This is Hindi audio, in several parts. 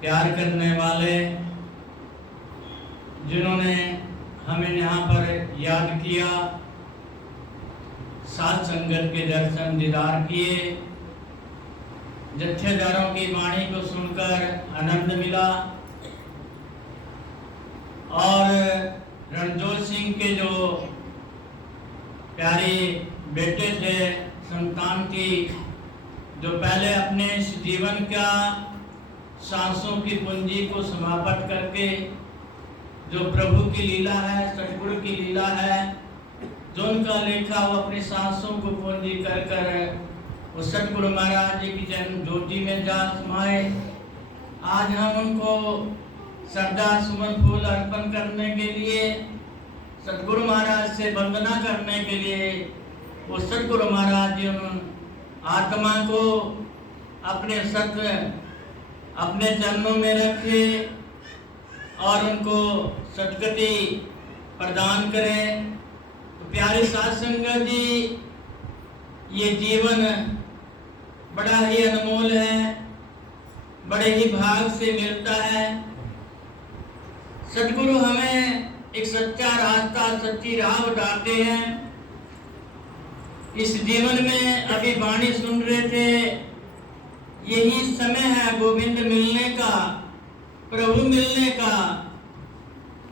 प्यार करने वाले जिन्होंने हमें यहाँ पर याद किया, साथ संगत के दर्शन दीदार किए, जत्थेदारों की वाणी को सुनकर आनंद मिला और रणजोत सिंह के जो प्यारे बेटे थे, संतान की, जो पहले अपने इस जीवन का सांसों की पूंजी को समाप्त करके जो प्रभु की लीला है, सतगुरु की लीला है, जो उनका लेखा वो अपनी सांसों को पूंजी कर कर वो सतगुरु महाराज जी की जन्म ज्योति में जा समाए। आज हम उनको श्रद्धा सुमन फूल अर्पण करने के लिए, सतगुरु महाराज से वंदना करने के लिए, वो सतगुरु महाराज जी उन आत्मा को अपने सत्य अपने चरणों में रखे और उनको सदगति प्रदान करें। तो प्यारे साध संगत जी, ये जीवन बड़ा ही अनमोल है, बड़े ही भाग से मिलता है। सतगुरु हमें एक सच्चा रास्ता, सच्ची राह बताते हैं। इस जीवन में अभी वाणी सुन रहे थे, यही समय है गोविंद मिलने का, प्रभु मिलने का।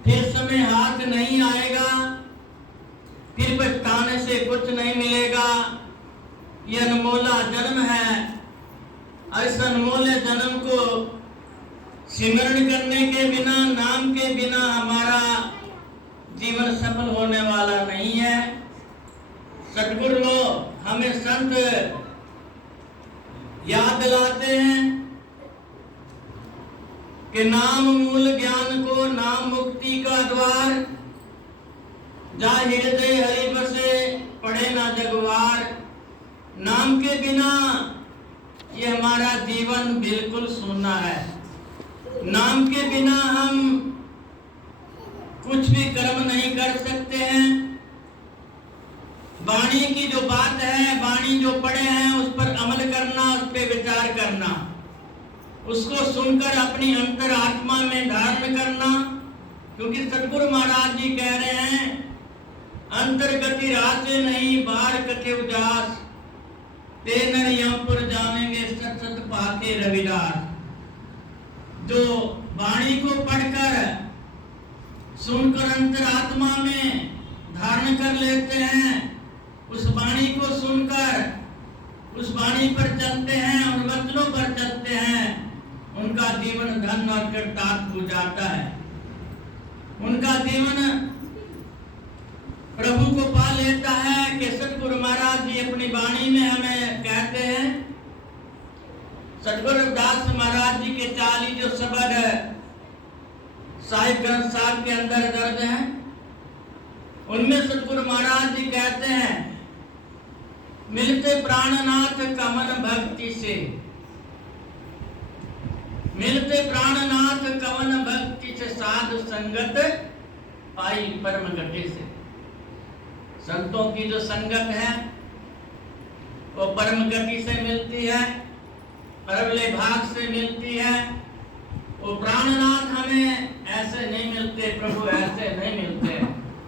फिर समय हाथ नहीं आएगा, फिर पछताने से कुछ नहीं मिलेगा। ये अनमोला जन्म है। इस अनमोल जन्म को सिमरण करने के बिना, नाम के बिना हमारा जीवन सफल होने वाला नहीं है। सतगुरु लोग हमें संत याद दिलाते हैं कि नाम मूल ज्ञान को, नाम मुक्ति का द्वार, जहाँ हृदय हरि बसे पड़े ना जगवार। नाम के बिना ये हमारा जीवन बिल्कुल सूना है। नाम के बिना हम कुछ भी कर्म नहीं कर सकते हैं। वाणी की जो बात है, वाणी जो पढ़े हैं, उस पर अमल करना, उस पर विचार करना, उसको सुनकर अपनी अंतर आत्मा में धारण करना। क्योंकि सतगुरु महाराज जी कह रहे हैं, अंतर्गति रासे नहीं बाहर कथे उजास, ते नर यमपुर जानेंगे सत सत पाके रविदास। जो वाणी को पढ़कर सुनकर अंतरात्मा में धारण कर लेते हैं, उस वाणी को सुनकर उस वाणी पर चलते हैं, उन वचनों पर चलते हैं, उनका जीवन धन और कृतार्थ हो जाता है। उनका जीवन प्रभु को पा लेता है। कि सतगुरु महाराज जी अपनी वाणी में हमें कहते हैं, सतगुरु दास महाराज जी के 40 जो शब्द साहिब ग्रंथ साहब के अंदर दर्ज हैं, उनमें सतगुरु महाराज जी कहते हैं, मिलते प्राणनाथ कमन भक्ति से, मिलते प्राणनाथ कमन भक्ति से, साधु संगत पाई परम गति से। संतों की जो संगत है वो परम गति से मिलती है, परवले भाग से मिलती है। वो प्राणनाथ हमें ऐसे नहीं मिलते, प्रभु ऐसे नहीं मिलते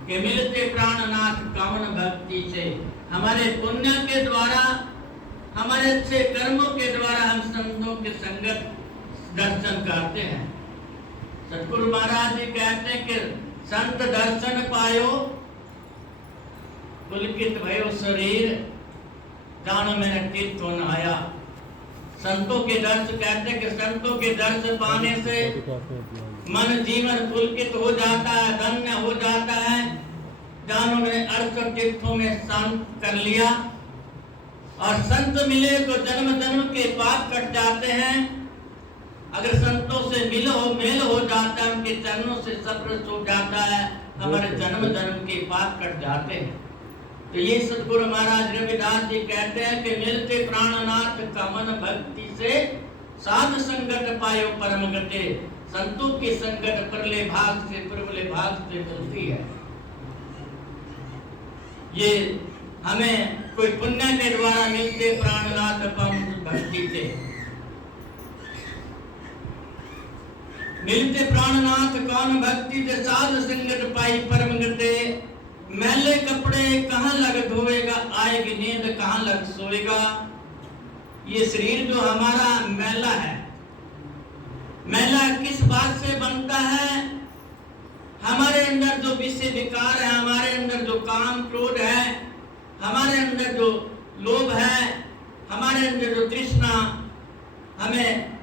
कि मिलते प्राणनाथ कमन भक्ति से। हमारे पुण्य के द्वारा, हमारे अच्छे कर्मों के द्वारा हम संतों के संगत दर्शन करते हैं। सतगुरु महाराज जी कहते हैं कि संत दर्शन पायो पुलकित भयो शरीर, जानो मेरा तीर्थ हो नहाया। संतों के दर्श कहते हैं कि संतों के दर्श पाने से मन जीवन पुलकित हो जाता है, धन्य हो जाता है। जानो मैंने अर्थ तीर्थों में स्नान कर लिया। और संत मिले तो जन्म जन्म के पाप कट जाते हैं। अगर संतों से मेल हो जाता है, उनके चरणों से सब्र छूट जाता है, हमारे जन्म जन्म के पाप कट जाते हैं। तो ये सतगुरु महाराज रविदास जी कहते हैं कि मिलते प्राणनाथ कमन भक्ति से, साध संगत पायो परम गते। संतों की संगत परले भाग से, प्रबले भाग से मिलती है। ये हमें कोई पुण्य के द्वारा मिलते प्राणनाथ परम भक्ति से। मिलते प्राणनाथ कौन भक्ति से साध संगत पाई परम गते। मैले कपड़े कहाँ लग धोएगा, आएगी नींद कहाँ लग सोएगा। ये शरीर जो हमारा मैला है, मैला किस बात से बनता है? हमारे अंदर जो विषय विकार है, हमारे अंदर जो काम क्रोध है, हमारे अंदर जो लोभ है, हमारे अंदर जो तृष्णा हमें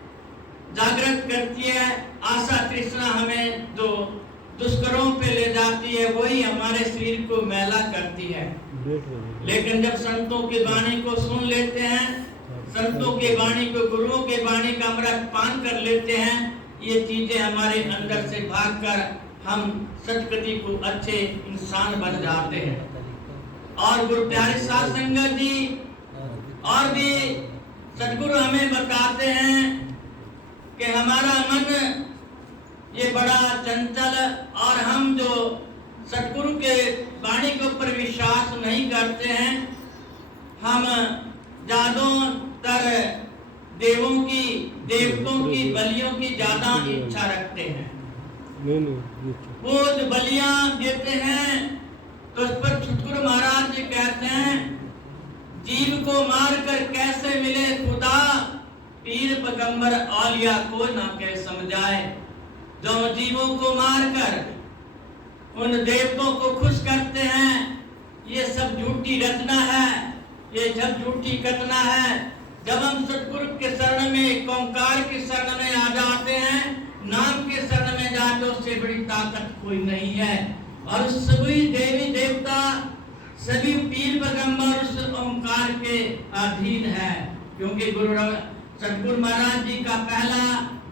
जागृत करती है, आशा तृष्णा हमें जो दुष्कर्मों पे ले जाती है, वही हमारे शरीर को मैला करती है। लेकिन जब संतों की वाणी को सुन लेते हैं, संतों के वाणी को, गुरुओं के वाणी का अमृत पान कर लेते हैं, ये चीजें हमारे अंदर से भागकर हम सतगति को अच्छे इंसान बन जाते हैं। और गुरु प्यारे साध संगत जी और भी सदगुरु हमें बताते हैं कि हमारा मन ये बड़ा चंचल, और हम जो सदगुरु के वाणी के ऊपर विश्वास नहीं करते हैं, हम ज्यादातर देवतों की बलियों की ज्यादा इच्छा रखते हैं। वो जो बलियां देते हैं तो उस पर सतगुरु महाराज जी कहते हैं, जीव को मार कर कैसे मिले खुदा, पीर पैगंबर औलिया को ना कह समझाए। जो जीवों को मारकर उन देवताओं को खुश करते हैं, ये सब झूठी रचना है, ये सब झूठी कथना है। जब हम सतगुरु के शरण में, ओंकार के शरण में आ जाते हैं, नाम के शरण में जाते, उससे बड़ी ताकत कोई नहीं है। और सभी देवी देवता, सभी पीर पैगंबर उस ओंकार के अधीन है। क्योंकि सतगुरु महाराज जी का पहला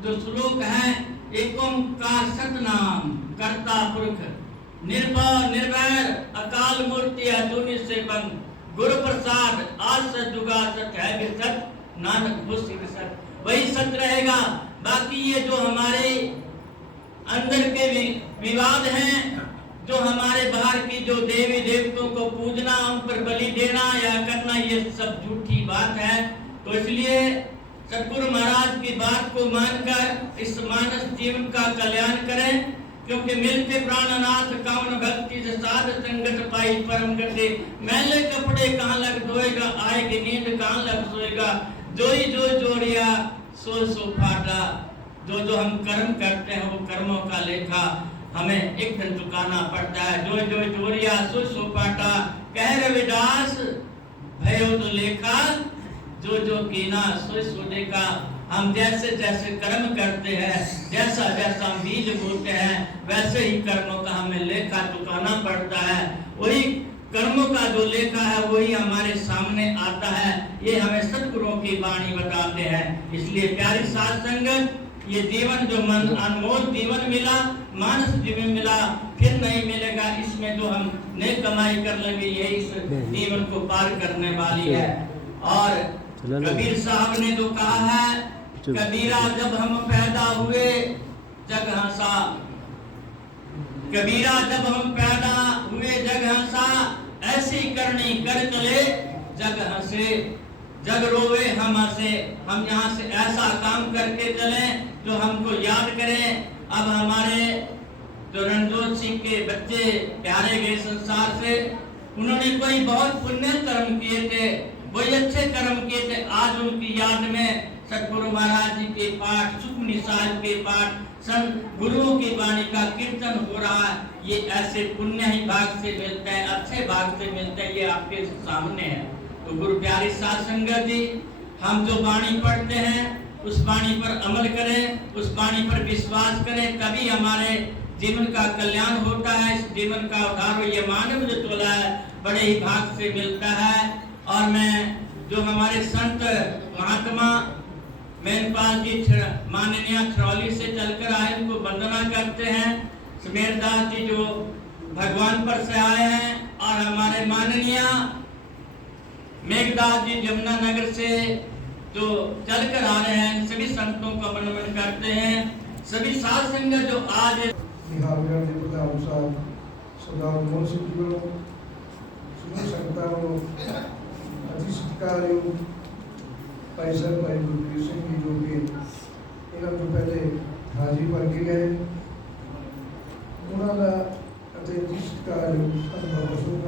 जो श्लोक है, एक ओंकार सतनाम कर्ता पुरख निर्भय निर्वैर अकाल मूर्ति अजूनी से बंद, गुरु प्रसाद आज सत जुगा सत है विसत, नानक खुशी विसत, वही सत रहेगा। बाकी ये जो हमारे अंदर के विवाद हैं, जो हमारे बाहर की जो देवी देवताओं को पूजना, उन पर बलि देना या करना, ये सब झूठी बात है। तो इसलिए सतगुरु महाराज की बात को मानकर इस मानस जीवन का कल्याण करें। क्योंकि मिलते प्राणनाथ कौन भक्ति से साध संगत पाई परम गति। मैले कपड़े कहाँ लग धोएगा, आएगी नींद कहाँ लग सोएगा। जोई जो जोड़िया सो सो फाटा। जो जो हम कर्म करते हैं, वो कर्मों का लेखा हमें एक दिन चुकाना पड़ता है। जो जो जोड़िया सो सो फाटा, कह रविदास भयो तो लेखा, जो जो कीना सो सो देखा। हम जैसे जैसे कर्म करते हैं, जैसा जैसा हम बीज बोते हैं, वैसे ही कर्मों का हमें लेखा चुकाना पड़ता है। वही कर्मों का जो लेखा है, वही हमारे सामने आता है। ये हमें सतगुरुओं की वाणी बताते हैं। इसलिए प्यारी साध संगत, ये जीवन जो मन अनमोल जीवन मिला, मानस जीवन मिला, फिर नहीं मिलेगा। इसमें जो हम नेक कमाई कर लेंगे, यही इस जीवन को पार करने वाली है। और कबीर साहब ने जो कहा है, कबीरा जब हम पैदा हुए जग हंसा, कबीरा जब हम पैदा हुए जग हंसा, ऐसी करनी कर चले जग हंसे, जग रोवे हम हंसे। हम यहाँ से ऐसा काम करके चले जो हमको याद करें। अब हमारे जो रणजोत सिंह के बच्चे प्यारे गए संसार से, उन्होंने कोई बहुत पुण्य कर्म किए थे, वही अच्छे कर्म किए थे। आज उनकी याद में सतगुरु महाराज जी के पाठ, सुखमनी साहिब के पाठ, संत गुरुओं की वाणी का कीर्तन हो रहा है। ये ऐसे पुण्य ही भाग से मिलते हैं, अच्छे भाग से मिलते हैं। ये आपके सामने है। तो गुरु प्यारी साध संगत जी, हम जो वाणी पढ़ते हैं, उस वाणी पर अमल करें, उस वाणी पर विश्वास करें, तभी हमारे जीवन का कल्याण होता है। इस जीवन का उद्धार ये मानव जो चला है, बड़े ही भाग से मिलता है। और मैं जो हमारे संत महात्मा मेनपाल जी माननीय थरौली से चलकर आए, उनको वंदना करते हैं। सुमेरदास जी जो भगवान पर से आए हैं, और हमारे माननीय मेघदास जी जमुना नगर से जो चलकर आ रहे हैं, सभी संतों का वंदन करते हैं। सभी साध संगत जो आज अति सत्कार पैसा भाई गुरप्रीत सिंह जी, जो कि इन्होंने जो पहले हाजी ਹਾਜ਼ਰੀ ਭਰ ਕੇ ਗਏ ਉਹਨਾਂ ਦਾ ਅਤੇ ਜਿਸ ਕਾਰਨ ਅਨੁਭਵ ਵਸੂਲ